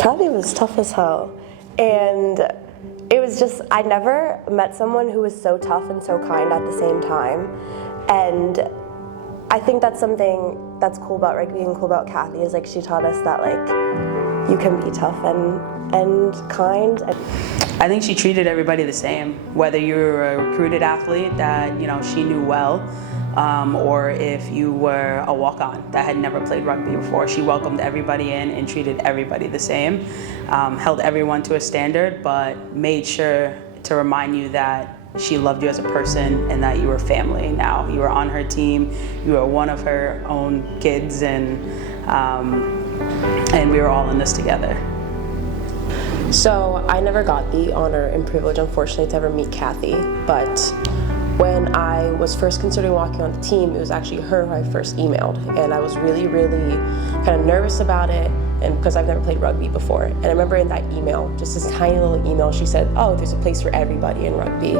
Kathy was tough as hell, and it was just, I never met someone who was so tough and so kind at the same time, and I think that's something that's cool about rugby and cool about Kathy is like she taught us that like you can be tough and kind. I think she treated everybody the same, whether you were a recruited athlete that she knew well, or if you were a walk-on that had never played rugby before. She welcomed everybody in and treated everybody the same, held everyone to a standard, but made sure to remind you that she loved you as a person and that you were family now. You were on her team, you were one of her own kids, and we were all in this together. So I never got the honor and privilege, unfortunately, to ever meet Kathy, but when I was first considering walking on the team, it was actually her who I first emailed, and I was really, really kind of nervous about it, and because I've never played rugby before. And I remember in that email, just this tiny little email, she said, "Oh, there's a place for everybody in rugby."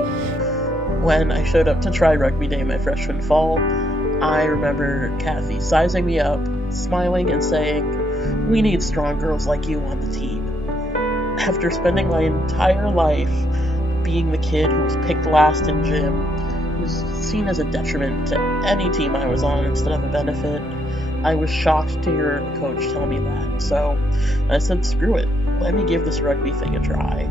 When I showed up to try rugby day my freshman fall, I remember Kathy sizing me up, smiling and saying, "We need strong girls like you on the team." After spending my entire life being the kid who was picked last in gym, who was seen as a detriment to any team I was on instead of a benefit, I was shocked to hear a coach tell me that. So I said, screw it, let me give this rugby thing a try.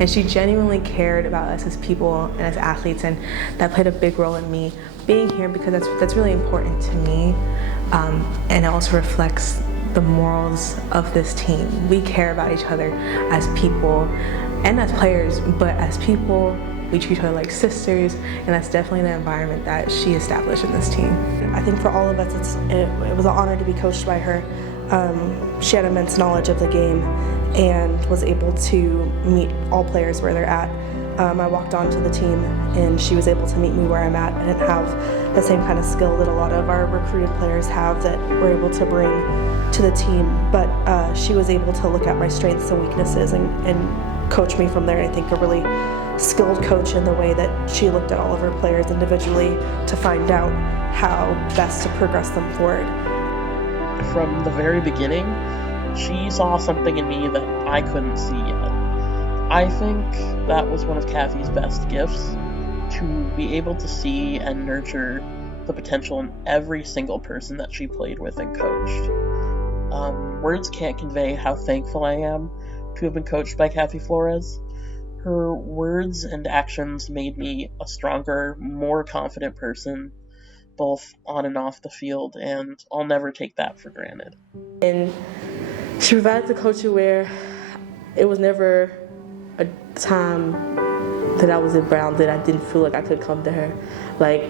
And she genuinely cared about us as people and as athletes, and that played a big role in me being here because that's really important to me, and it also reflects the morals of this team. We care about each other as people and as players, but as people, we treat each other like sisters, and that's definitely the environment that she established in this team. I think for all of us, it was an honor to be coached by her. She had immense knowledge of the game and was able to meet all players where they're at. I walked onto the team and she was able to meet me where I'm at. I didn't have the same kind of skill that a lot of our recruited players have that we're able to bring to the team, but she was able to look at my strengths and weaknesses and coach me from there. And I think a really skilled coach in the way that she looked at all of her players individually to find out how best to progress them forward. From the very beginning, she saw something in me that I couldn't see yet. I think that was one of Kathy's best gifts, to be able to see and nurture the potential in every single person that she played with and coached. Words can't convey how thankful I am to have been coached by Kathy Flores. Her words and actions made me a stronger, more confident person, both on and off the field, and I'll never take that for granted. And she provided the culture where it was never a time that I was around that I didn't feel like I could come to her. Like,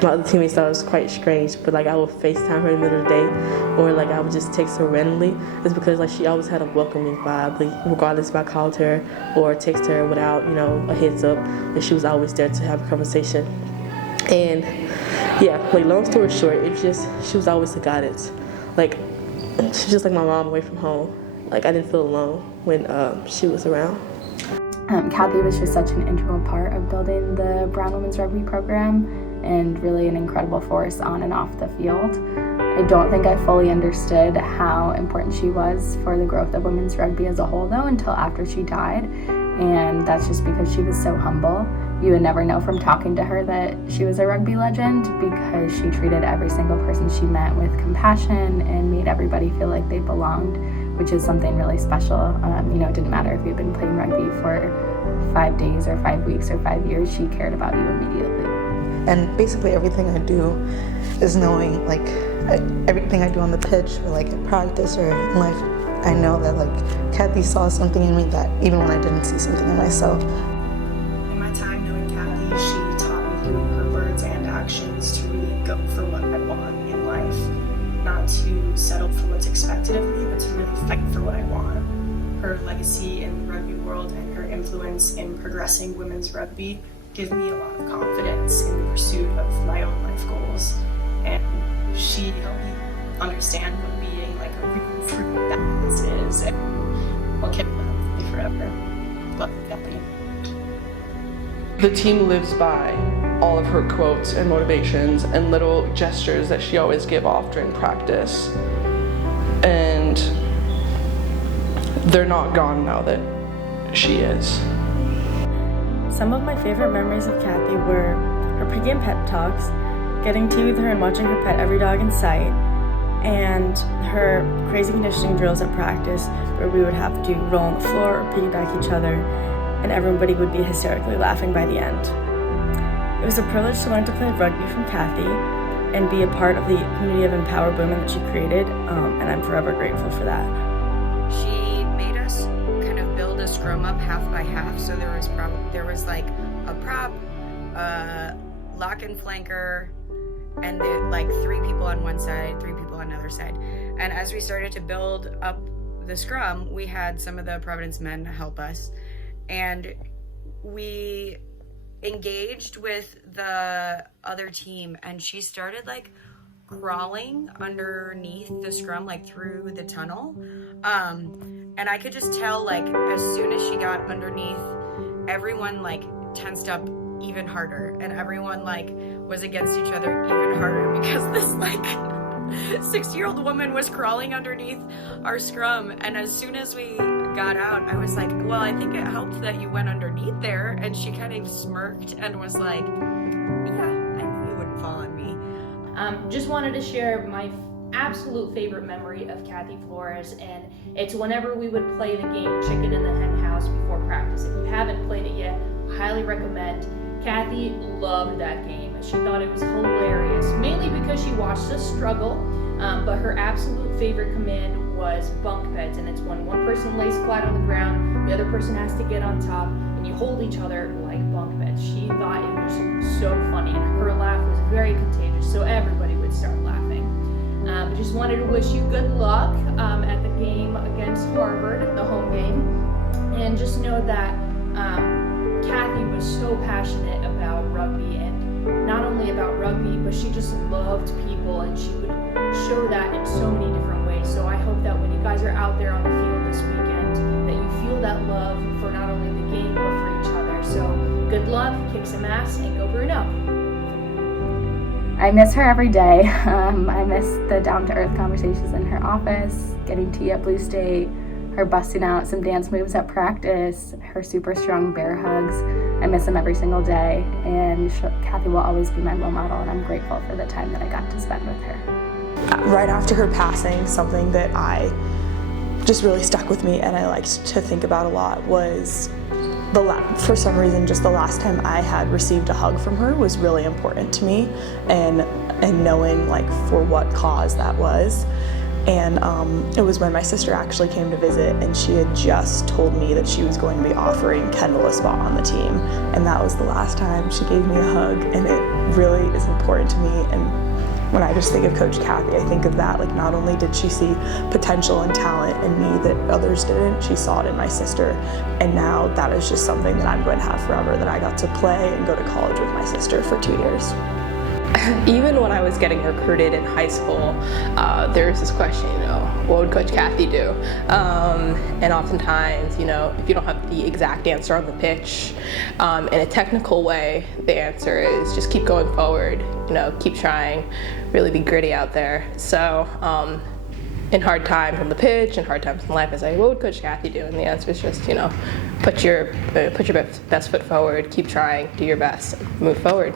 my other teammates thought it was quite strange, but like I would FaceTime her in the middle of the day, or like I would just text her randomly. It's because like she always had a welcoming vibe, like regardless if I called her or texted her without, a heads up, and she was always there to have a conversation. And yeah, like long story short, she was always the guidance. Like, she's just like my mom away from home. Like, I didn't feel alone when she was around. Kathy was just such an integral part of building the Brown Women's Rugby program, and really an incredible force on and off the field. I don't think I fully understood how important she was for the growth of women's rugby as a whole, though, until after she died, and that's just because she was so humble. You would never know from talking to her that she was a rugby legend, because she treated every single person she met with compassion and made everybody feel like they belonged, which is something really special. It didn't matter if you'd been playing rugby for 5 days or 5 weeks or 5 years, she cared about you immediately. And basically everything I do is knowing, like, everything I do on the pitch or like at practice or in life, I know that like Kathy saw something in me that even when I didn't see something in myself. In my time knowing Kathy, she taught me through her words and actions to really go for what I want in life. Not to settle for what's expected of me, but to really fight for what I want. Her legacy in the rugby world and her influence in progressing women's rugby give me a lot of confidence in the pursuit of my own life goals. And she helped me understand what being like a real fruit balance is and what kept me forever. Love Kathy. The team lives by all of her quotes and motivations and little gestures that she always gave off during practice. And they're not gone now that she is. Some of my favorite memories of Kathy were her pregame pep talks, getting tea with her and watching her pet every dog in sight, and her crazy conditioning drills at practice where we would have to roll on the floor or piggyback each other, and everybody would be hysterically laughing by the end. It was a privilege to learn to play rugby from Kathy and be a part of the community of empowered women that she created, and I'm forever grateful for that. She made us kind of build a scrum up half by half, so there was like a prop, lock and flanker, and like 3 people on one side, 3 people on another side. And as we started to build up the scrum, we had some of the Providence men help us, and we engaged with the other team, and she started like crawling underneath the scrum, like through the tunnel, and I could just tell, like, as soon as she got underneath, everyone like tensed up even harder, and everyone like was against each other even harder because this like 60-year-old woman was crawling underneath our scrum. And as soon as we got out, I was like, well, I think it helped that you went underneath there. And she kind of smirked and was like, yeah, I knew you wouldn't fall on me. Just wanted to share my absolute favorite memory of Kathy Flores, and it's whenever we would play the game Chicken in the Hen House before practice. If you haven't played it yet, I highly recommend. Kathy loved that game. She thought it was hilarious, mainly because she watched us struggle, but her absolute favorite command was bunk beds, and it's when one person lays flat on the ground, the other person has to get on top, and you hold each other like bunk beds. She thought it was so funny, and her laugh was very contagious, so everybody would start laughing. I just wanted to wish you good luck at the game against Harvard, the home game, and just know that Kathy was so passionate about rugby, and not only about rugby, but she just loved people, and she would show that in so many different ways. So I hope that when you guys are out there on the field this weekend, that you feel that love for not only the game, but for each other. So good luck, kick some ass, and go Bruno. I miss her every day. I miss the down-to-earth conversations in her office, getting tea at Blue State, her busting out some dance moves at practice, her super strong bear hugs. I miss them every single day, and Kathy will always be my role model, and I'm grateful for the time that I got to spend with her. Right after her passing, something that I just really stuck with me and I liked to think about a lot was for some reason, just the last time I had received a hug from her was really important to me, and knowing like for what cause that was. And it was when my sister actually came to visit, and she had just told me that she was going to be offering Kendall a spot on the team, and that was the last time she gave me a hug, and it really is important to me. And when I just think of Coach Kathy, I think of that, like not only did she see potential and talent in me that others didn't, she saw it in my sister, and now that is just something that I'm going to have forever, that I got to play and go to college with my sister for 2 years. Even when I was getting recruited in high school, there was this question, what would Coach Kathy do? And oftentimes, if you don't have the exact answer on the pitch, in a technical way, the answer is just keep going forward, keep trying, really be gritty out there. So in hard times on the pitch and hard times in life, I say, what would Coach Kathy do? And the answer is just, put your best foot forward, keep trying, do your best, move forward.